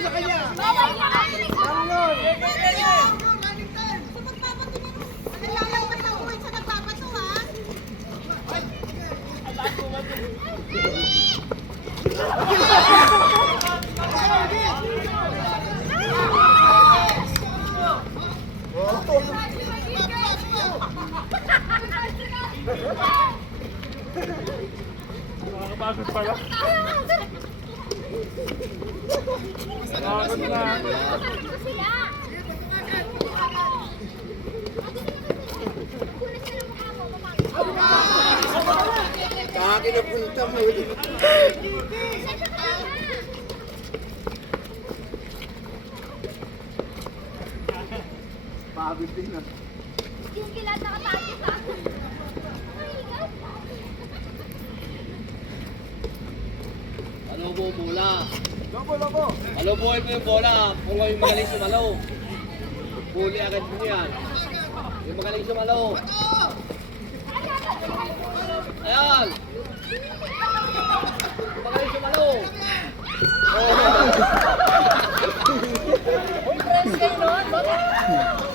sa kanya. Bawal niya ka. Tangon. Nakakapagod pala. Nakakapagod na. Akin na punta mo. Pagod din na. Yung kilat nakatagit ha. Ano po, bola? Lobo. Malubuhin mo yung bola. Kung yung magaling sumalaw. Huli agad mo yan. Yung magaling sumalaw. Ayan! Yung magaling sumalaw.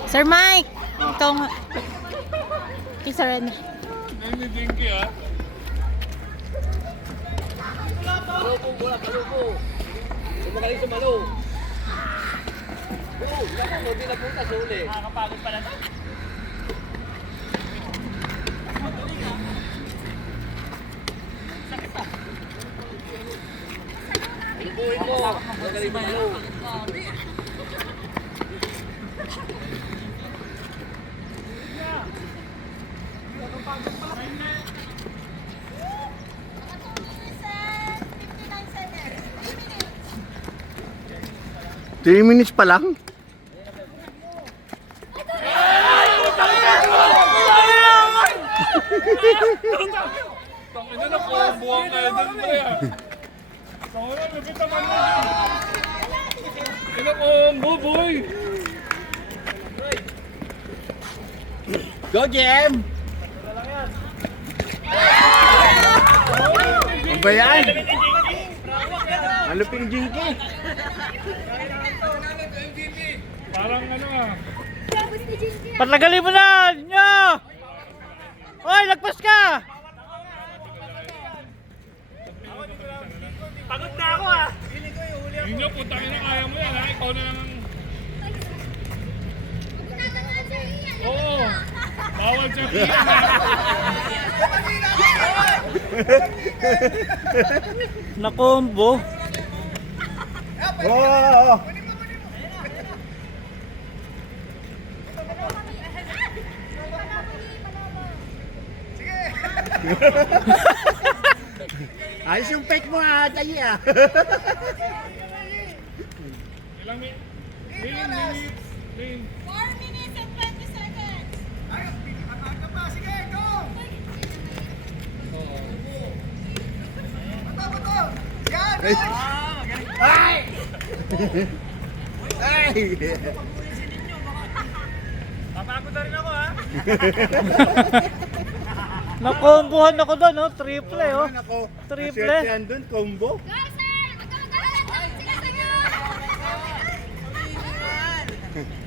Sir Mike! Ikaw nga. Isa rin. Hindi dinky ah. Palupo, bola, palupo. Yung magaling sumalaw. Oo, yan ang hindi napunta sa huli. Nakakapagod pala to. Palupuin mo. Magaling sumalaw. Three minutes pa lang? Tangina na po, buwang kayo doon pa yan. Tangina, lupit naman mo siya. Kinakombo, boy. Go, Jem! Ano ba yan? Maluping jinky. Parang ano ah. Patagalin mo na! Nyo! Hoy, lagpas ka! Pagod na ako ah. Yun nyo, putangin na kaya mo yan ha. Ikaw na lang ang... Oo. Bawal siya kiyan ha. Nakombo. Oo! Ayos yung fake mo ah, tayo ah. Ilang minutes? Lane. 4 minutes and 20 seconds. Ay! Ay! Papagod na rin ako ha. Nakombohan ako doon, oh. Triple, oh. Ako, Triple. naswertehan doon, combo. Guys, sir! Huwag ka mag-alala. Takot sila sa'yo.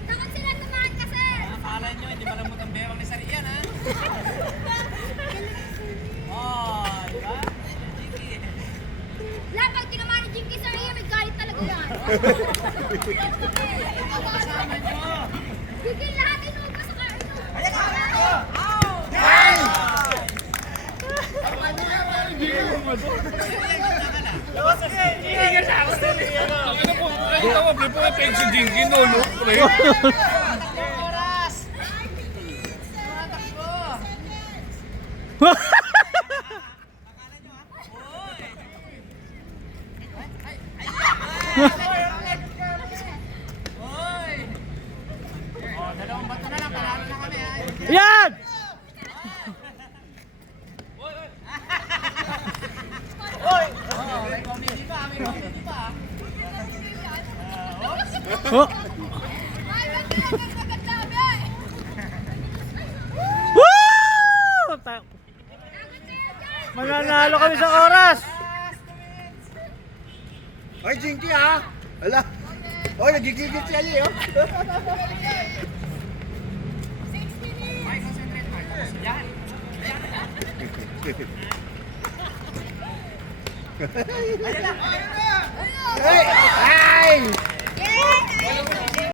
Takot sila tumahan ka, sir. Akala nyo, hindi malamot ang bewang ni Sarian ha. Oh, di ba? Lahat pag tinamaan ni Jinky, sir, may galit talaga yan. Jinky, lahat inuwi pa sa kain. Tangina po, ay tawag po na peg si Jinky no, no? Pre. Yan! Oh. Woo! Mananalo kami sa oras. Ay, Jinky ah! Ala! Oh, nagigigit si Ayi, oh. Ay! Ay! Yeah!